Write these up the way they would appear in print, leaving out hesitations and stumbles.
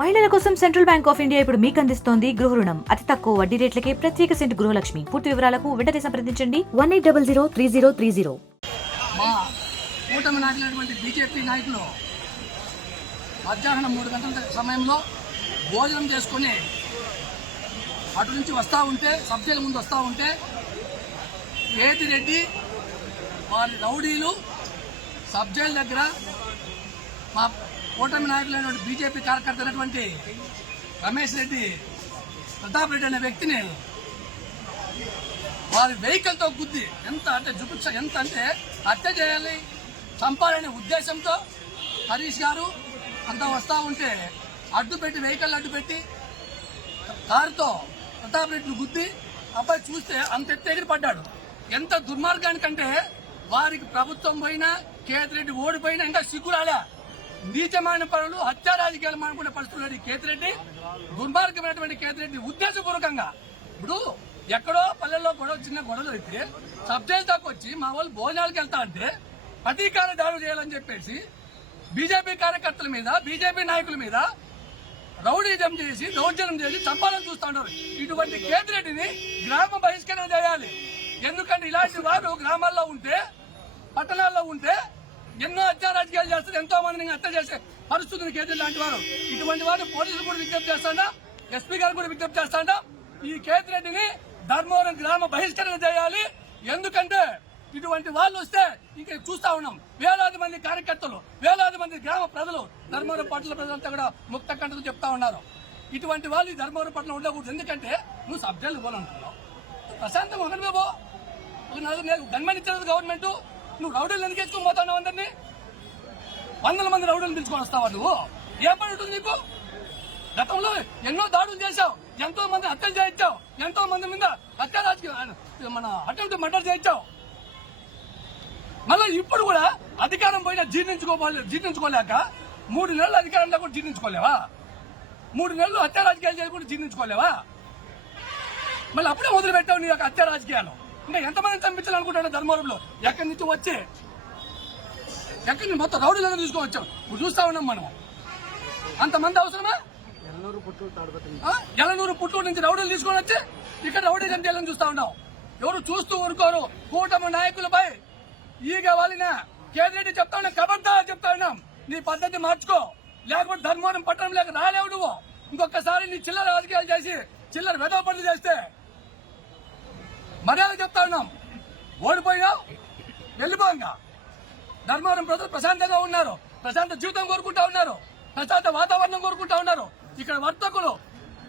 మహిళల కోసం central bank of India ఇప్పుడు మీకు అందిస్తోంది గృహ రుణం. అతి తక్కువ వడ్డీ రేట్లకే ప్రత్యేక సెంటు గృహలక్ష్మి. పూర్తి వివరాలకు వెంటనే సంప్రదించండి 18003030. మా కూటమి నాయకులైనటువంటి బీజేపీ నాయకులు మధ్యాహ్నం 3 గంటల సమయంలో భోజనం చేసుకుని అటు నుంచి వస్తూ ఉంటే, సబ్ జైలు ముందు వస్తూ ఉంటే కేతిరెడ్డి వారి రౌడీలు సబ్ జైలు దగ్గర మా కూటమి నాయకులైనటువంటి బీజేపీ కార్యకర్త అయినటువంటి రమేష్ రెడ్డి, ప్రతాప్ రెడ్డి అనే వ్యక్తిని వారి వెహికల్తో గుద్ది ఎంత అంటే జుగుప్స ఎంత అంటే హత్య చేయాలి, చంపాలనే ఉద్దేశంతో హరీష్ గారు అంతా వస్తూ ఉంటే అడ్డుపెట్టి, వెహికల్ అడ్డుపెట్టి కారుతో ప్రతాప్ రెడ్డిని గుద్ది అబ్బాయి చూస్తే అంత ఎత్తు పడ్డాడు. ఎంత దుర్మార్గానికంటే వారికి ప్రభుత్వం పోయినా, కేతిరెడ్డి ఓడిపోయినా ఇంకా సిగ్గురాలే. నీచమైన పనులు, హత్యా రాజకీయాలు మానుకునే పరిస్థితులు కేతిరెడ్డి, దుర్మార్గమైనటువంటి కేతిరెడ్డి ఉద్దేశపూర్వకంగా ఇప్పుడు ఎక్కడో పల్లెల్లో గొడవ, చిన్న గొడవలు అయితే సబ్ జైలు దాకా వచ్చి మా వాళ్ళు భోజనాలకు వెళ్తా అంటే ప్రతీకార దాడులు చేయాలని చెప్పేసి బీజేపీ కార్యకర్తల మీద, బీజేపీ నాయకుల మీద రౌడీజం చేసి, దౌర్జన్యం చేసి చంపాలని చూస్తూ ఉన్నారు. ఇటువంటి కేతిరెడ్డిని గ్రామ బహిష్కరణ చేయాలి. ఎందుకంటే ఇలాంటి వారు గ్రామాల్లో ఉంటే, పట్టణాల్లో ఉంటే ఎన్నో హత్యా రాజకీయాలు చేస్తారు, ఎంతో మందిని హత్య చేసే పరిస్థితులు కేతిరెడ్డి లాంటి వారు. ఇటువంటి వారు పోలీసులు కూడా విజ్ఞప్తి చేస్తాడా, ఎస్పీ గారు కూడా విజ్ఞప్తి చేస్తాడా, ఈ కేతిరెడ్డిని ధర్మవరం గ్రామ బహిష్కరణ చేయాలి. ఎందుకంటే ఇటువంటి వాళ్ళు వస్తే ఇంకా చూస్తా ఉన్నాం, వేలాది మంది కార్యకర్తలు, వేలాది మంది గ్రామ ప్రజలు, ధర్మవరం పట్టణ ప్రజలంతా కూడా ముక్త కంటలు చెప్తా ఉన్నారు. ఇటువంటి వాళ్ళు ఈ ధర్మవరం పట్టణం ఉండకూడదు. ఎందుకంటే నువ్వు సబ్ జైలు పోవాలంటున్నావు, ప్రశాంతం ఒకరివే పో. గన్మెన్ ఇచ్చేది గవర్నమెంట్, నువ్వు రౌడీలు ఎందుకు వేసుకొని పోతావు? అందరినీ 100 మంది రౌడీలు పిలుచుకొని వస్తావా? నువ్వు ఏం పని ఉంటుంది నీకు? గతంలో ఎన్నో దాడులు చేశావు, ఎంతో మంది హత్యలు చేయించావు, ఎంతో మంది మీద హత్య రాజకీయ మన అటెంప్ట్ మర్డర్ చేయించావు. మళ్ళీ ఇప్పుడు కూడా అధికారం పోయినా జీర్ణించుకోలేక 3 నెలలు అధికారంలో కూడా జీర్ణించుకోలేవా? 3 నెలలు హత్య రాజకీయాలు చేయకుండా జీర్ణించుకోలేవా? మళ్ళీ అప్పుడే మొదలుపెట్టావు నీ యొక్క హత్య రాజకీయాలు. ఇంకా ఎంతమంది చంపించాలనుకుంటాడు ధర్మవరంలో? ఎక్కడి నుంచి వచ్చి ఎక్కడి నుంచి మొత్తం రౌడీలను తీసుకువచ్చావు. ఇప్పుడు చూస్తా ఉన్నాం మనం. అంతమంది అవసరమా? ఎలనూరు పుట్టూరు నుంచి రౌడీలు తీసుకొని వచ్చి ఇక్కడ రౌడీ చేయాలని చూస్తా ఉన్నాం. ఎవరు చూస్తూ ఊరుకోరు. కూటమి నాయకులపై ఈగ వాలిన కేతిరెడ్డి చెప్తా ఉన్నాం, ఖబర్దార్ చెప్తా ఉన్నాం, నీ పద్ధతి మార్చుకో, లేకపోతే ధర్మవరం పట్టణంలోకి రాలేవు నువ్వు. ఇంకొకసారి నీ చిల్లర రాజకీయాలు చేసి, చిల్లర వెధవ పనులు చేస్తే మర్యాద చెప్తా ఉన్నాం. ఓడిపోయినావు, వెళ్ళిపోయింగా. ధర్మవరం ప్రజలు ప్రశాంతంగా ఉన్నారు, ప్రశాంత జీవితం కోరుకుంటా ఉన్నారు, ప్రశాంత వాతావరణం కోరుకుంటా ఉన్నారు. ఇక్కడ వర్తకులు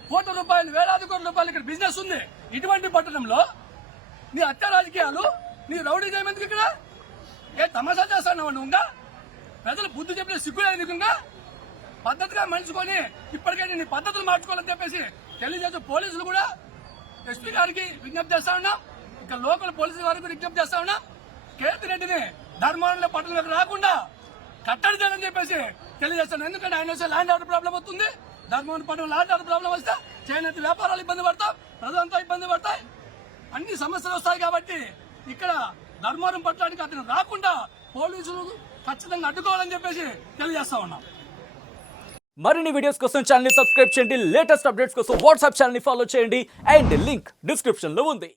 కోట్ల రూపాయలు, వేలాది కోట్ల రూపాయలు ఇక్కడ బిజినెస్ ఉంది. ఇటువంటి పట్టణంలో నీ హత్య రాజకీయాలు, నీ రౌడీ చేయమందుకు ఇక్కడ ఏ తమాషా చేస్తావు నువ్వుగా? ప్రజలు బుద్ధి చెప్పిన సిగ్గులేదు నీకుగా? పద్ధతిగా మలుచుకొని ఇప్పటికైనా నీ పద్ధతులు మార్చుకోవాలని చెప్పేసి తెలియజేస్తూ పోలీసులు కూడా ఎస్పీ గారికి విజ్ఞప్తి చేస్తా ఉన్నాం, ఇక్కడ లోకల్ పోలీసుల వారికి విజ్ఞప్తి చేస్తా ఉన్నాం. కేతిరెడ్డిని ధర్మవరంలో పట్టణంలోకి రాకుండా కట్టడి చేయాలని చెప్పేసి తెలియజేస్తాను. ఎందుకంటే ఆయన వస్తే ల్యాండ్ ఆర్డర్ ప్రాబ్లం వస్తుంది. ధర్మవరం పట్టణం ల్యాండ్ ఆర్డర్ ప్రాబ్లం వస్తే చేనేత వ్యాపారాలు ఇబ్బంది పడతాం, ప్రజలంతా ఇబ్బంది పడతాయి, అన్ని సమస్యలు వస్తాయి. కాబట్టి ఇక్కడ ధర్మవరం పట్టణానికి అతను రాకుండా పోలీసులు ఖచ్చితంగా అడ్డుకోవాలని చెప్పేసి తెలియజేస్తా ఉన్నాం. మరిన్ని వీడియోస్ కోసం ఛానల్ ని సబ్స్క్రైబ్ చేయండి, లేటెస్ట్ అప్డేట్స్ కోసం వాట్సాప్ ఛానల్ ని ఫాలో చేయండి, అండ్ లింక్ డిస్క్రిప్షన్ లో ఉంది.